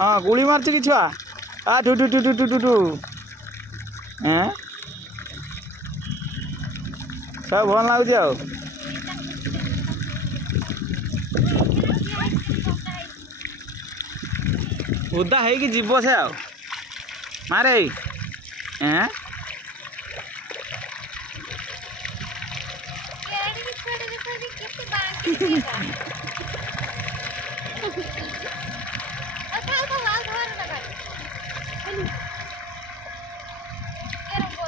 हाँ गुड़ी मारछ कि छुआ आ टू टू टू टू टू टू टू हैं सब भल लगुच आ उदा है कि जीव से आ मारे हैं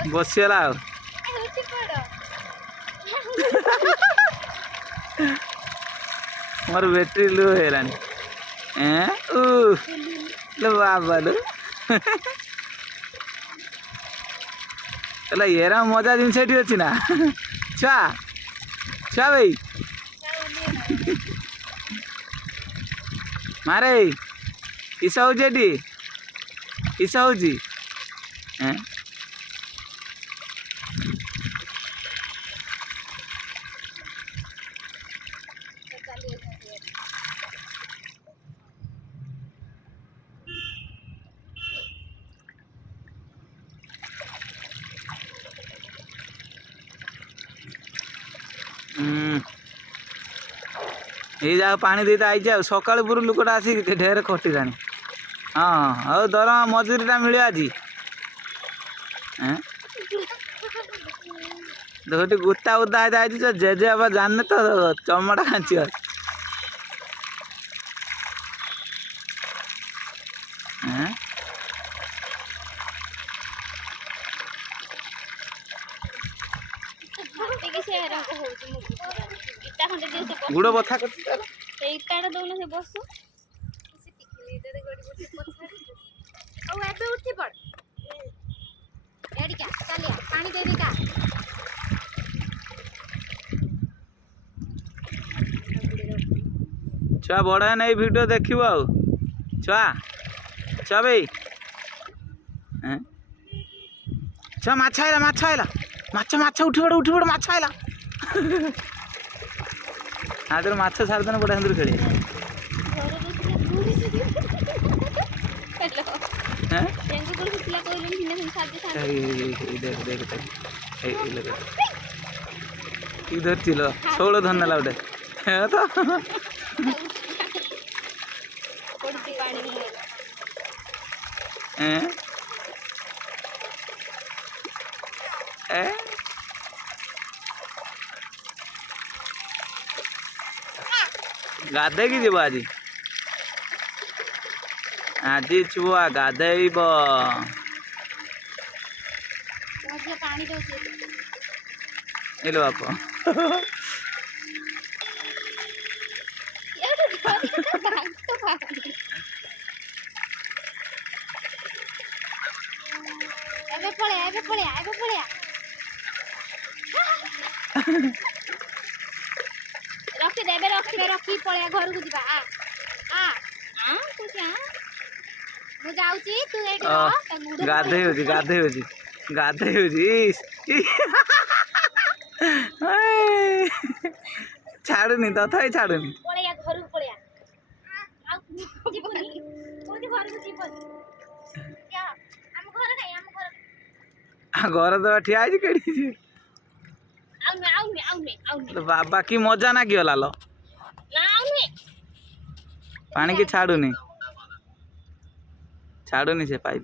बसीगला मोर बैटरी लो है बाबा लो एरा मजा जिन अच्छी ना छुआ छुआ भाई मारे किसा हो किसा हो ये जा पानी देता आई सका पूर्व लुकटा आसिक ढेर खटिला हाँ और दरमा मजूरीटा मिले आज देखो गुता उदा आई जेजे अब जाने तो चमड़ा खाँची गुड़ बथा कर दौन से बस उठी पड़ पानी दे देगा छुआ बड़ है नहीं वीडियो देखियो आ छुआ छुआ भाई छुआ माछ आइला माछ उठी पड़ माछ आइला हाँ तो माछ छाड़ देना बड़ा हिंदू खेले इधर चिलो सोल धन ना गोटे तो गाधे की जीव आज आज छुआ गाधेब हेलो बाप रखी देबे रखी पळया घर को जीवा आ आ आ कुछ आ मु जाउची तू एठी रह गाधे होजी छाड़ुनी तथा छाड़ुनी पळया घर को पळया आ जीवनी कोठी घर को जीवनी क्या हम घर घर तो ठिया आई केड़ी आउने बाबा की मजा ना गला लो पानी की छाड़ुनी से पाइप